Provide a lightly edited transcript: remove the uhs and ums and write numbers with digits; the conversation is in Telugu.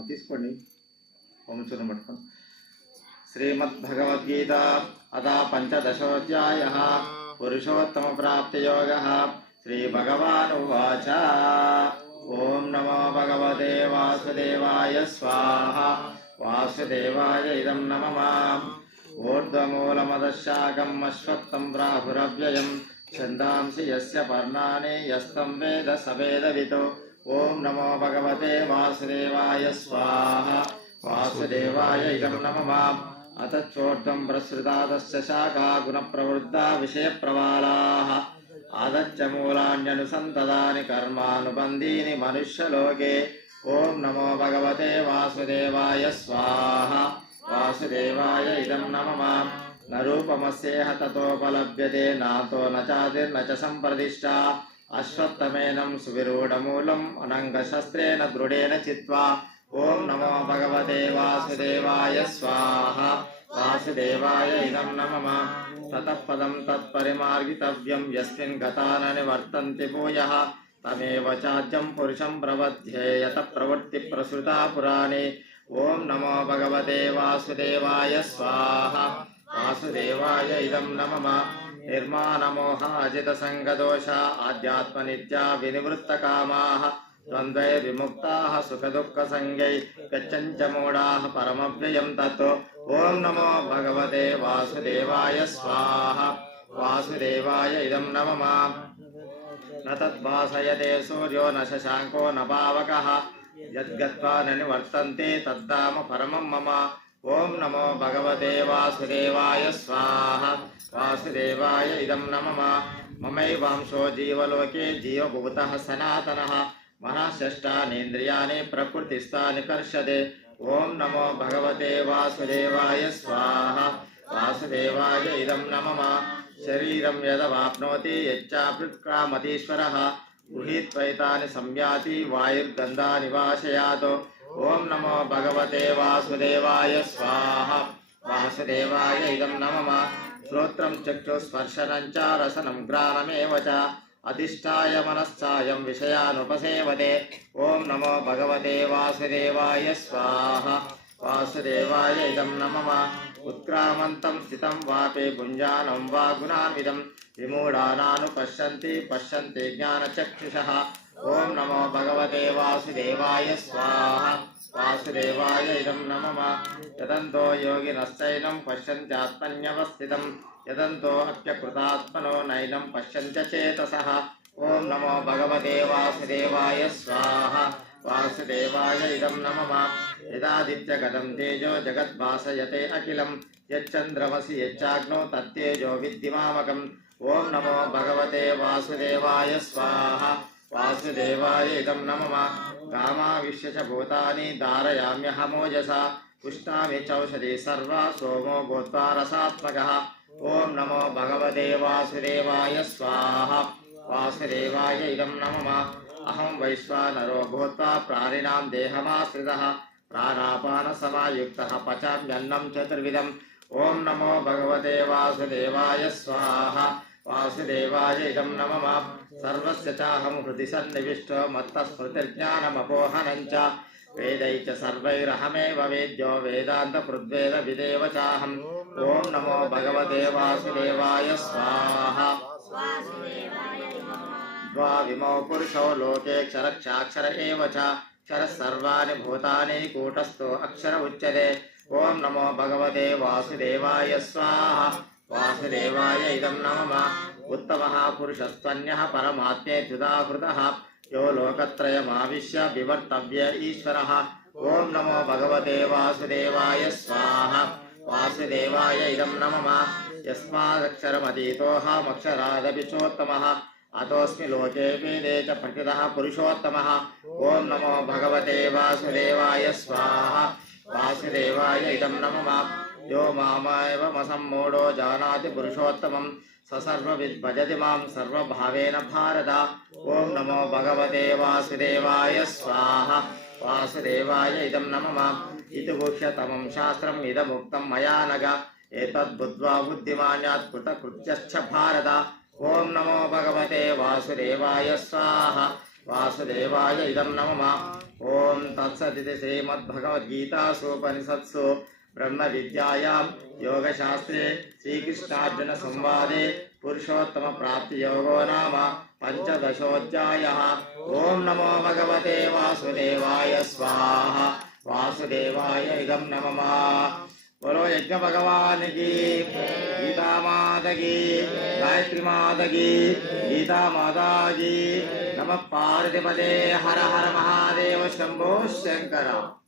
తీసుకోండి ఓం చూర్ణం పట్టుకోండి. శ్రీమద్భగవద్గీత అథా పంచదశోధ్యాయః పురుషోత్తమ ప్రాప్తియోగః. శ్రీభగవానువాచ ఓం నమో భగవతే వాసుదేవాయ స్వాహా. వాసుదేవాయ ఇదం నమః. ఊర్ధ్వమూలమదశాకం అశ్వత్థం ప్రాహురవ్యయం ఛందాంసి యస్య పర్ణాని యస్తం వేద స వేదవిదో. ఓం నమో భగవతే వాసుదేవాయ స్వాహా. వాసుదేవాయ ఇదం నమః. అతచ్చోర్ధ్వం ప్రసృతాదస్య శాఖా గుణప్రవృద్దా విషయప్రవాళాః. ఆదచ్చ మూలాన్యనుసంతతాని కర్మానుబంధీని మనుష్యలోకే. ఓం నమో భగవతే వాసుదేవాయ స్వాహా. వాసుదేవాయ ఇదం నమః. న రూపమస్యేహ తతోపలభ్యతే నాతో న చాదిర్న చ సంప్రదిష్టా. అశ్వత్థమేనం సువిరూఢమూలం అనంగశస్త్రేణ దృఢేన చిత్వా. ఓం నమో భగవతే వాసుదేవాయ స్వాహా. వాసుదేవాయ ఇదం నమః. తతః పదం తత్పరిమార్గితవ్యం యస్మిన్ గతా న నివర్తంతి భూయః. తమేవ చాద్యం పురుషం ప్రవధ్యే యత ప్రవృత్తి ప్రసృతా పురాణే. ఓం నమో భగవతే వాసుదేవాయ స్వాహా. వాసుదేవాయ ఇదం నమః. నిర్మాణమోహాజిత సంగదోష ఆధ్యాత్మనిత్యా వినివృత్తకామాః. ద్వంద్వైర్విముక్తాః సుఖదుఃఖసంగై గచ్చంచ మూఢాః పరమవ్యయం తత్. ఓం నమో భగవతే వాసుదేవాయ స్వాహా. వాసుదేవాయ ఇదం నమః. న తద్భాసయతే సూర్యో న శశాంకో న పావకః. యద్గత్వా న నివర్తంతే తద్ధామ పరమం మమ. ఓం నమో భగవతే వాసుదేవాయ స్వాహా. వాసుదేవాయ ఇదం నమః. మమైవాంశో జీవలోకే జీవభూతః సనాతనః. మనఃషష్టానేంద్రియాణి ప్రకృతిస్థాని కర్షతే. ఓం నమో భగవతే వాసుదేవాయ స్వాహా. వాసుదేవాయ ఇదం నమః. శరీరం యదవాప్నోతి యచ్చాప్యుత్క్రామతీశ్వరః. గృహీత్వైతాని సంయాతి వాయుర్గంధా నివాసయాత్. ఓం నమో భగవతే వాసుదేవాయ స్వాహా. వాసుదేవాయ ఇదం నమః. శ్రోత్రం చక్షుస్పర్శనం చ రసనం గ్రాణమేవ చ అధిష్టాయ మనశ్చాయం విషయానుపసేవతే. ఓం నమో భగవతే వాసుదేవాయ స్వాహా. వాసుదేవాయ ఇదం నమః. ఉత్క్రామంతం స్థితం వాపి భుంజానం వా గుణాన్విదం విమూఢానాను పశ్యంతి పశ్యంతి జ్ఞానచక్షుషః. ఓం నమో భగవతే వాసుదేవాయ స్వాహా. వాసుదేవాయ ఇదం నమః. యదంతో యోగినశ్చైనం పశ్యంత్యాత్మన్యవస్థితం యదంతో అప్యకృతాత్మనో నైనం పశ్యంత్యచేతసః. ఓం నమో భగవతే వాసుదేవాయ స్వాహా. వాసుదేవాయ ఇదం నమః. యదాదిత్యగతం తేజో జగద్భాసయతే అఖిలం యచ్చంద్రమసి యచ్చాగ్నో తత్తేజో విద్ధిమామకం. ఓం నమో భగవతే వాసుదేవాయ స్వాహా. వాసుదేవాయ ఇదం నమః. కామావిశ్య చ భూతాని ధారయామ్యహమోజసా. పుష్ణామి చౌషధి సర్వా సోమో భూత్వా రసాత్మకః. ఓం నమో భగవతే వాసుదేవాయ స్వాహా. వాసుదేవాయ ఇదం నమః. అహం వైశ్వానరో భూత్వా ప్రాణినాం దేహమాశ్రితః. ప్రాణాపాన సమాయుక్తః పచామ్యన్నం చతుర్విధం. ఓం నమో భగవతే వాసుదేవాయ స్వాహా. వాసుదేవాయ ఇదం నమః. సర్వస్య చాహం హృది సన్నివిష్టో మత్తస్మృతిర్జ్ఞానమపోహనం చ. వేదై చ సర్వైరహమేవ వేద్యో వేదాంతకృద్వేద విదేవ చాహం. ఓం నమో భగవతే వాసుదేవాయ స్వాహా. ద్వావిమౌ పురుషో లోకే క్షరక్షాక్షర ఏవ చ. క్షర సర్వాణి భూతాని కూటస్థో అక్షర ఉచ్యతే. ఓం నమో భగవతే వాసుదేవాయ స్వాహా. వాసుదేవాయ ఇదం నమః. ఉత్తమః పురుషస్త్వన్యః పరమాత్మేత్యుదాహృతః. యో లోకత్రయమావిశ్య వివర్తవ్య ఈశ్వరః. ఓం నమో భగవతే వాసుదేవాయ స్వాహా. వాసుదేవాయ ఇదం నమః. యస్మాదక్షరమతీతోऽహమక్షరాదపి చోత్తమః. అతోస్మి లోకే వేదే చ ప్రకృతః పురుషోత్తమః. ఓం నమో భగవతే వాసుదేవాయ స్వాహా. వాసుదేవాయ ఇదం నమః. యో మామేవమసమ్మూఢో జానాతి పురుషోత్తమం స సర్వవిద్ భజతి మాం సర్వభావేన భారత. ఓం నమో భగవతే వాసుదేవాయ స్వాహా. వాసుదేవాయ ఇదం నమః. ఇతి గుహ్యతమం శాస్త్రం ఇదముక్తం మయా నఘ. ఏతద్బుద్ధ్వా బుద్ధిమాన్యాత్ కృతకృత్యశ్చ భారత. ఓం నమో భగవతే వాసుదేవాయ స్వాహా. వాసుదేవాయ ఇదం నమః. ఓం तत्सदिति श्रीमद्भगवद्गीतासूपनिषत्सु ब्रह्मविद्यायां योगशास्त्रे श्रीकृष्णार्जुनसंवादे पुरुषोत्तमप्राप्तियोगो नाम पंचदशोऽध्यायः। ओं नमो भगवते वासुदेवाय स्वाहा। वासुदेवाय इदं नमः। बोलो यज्ञ भगवान की, गीता माता की, गायत्री माता की, गीता माता की। नमः पार्वतीपते हर हर महादेव शंभो शंकर।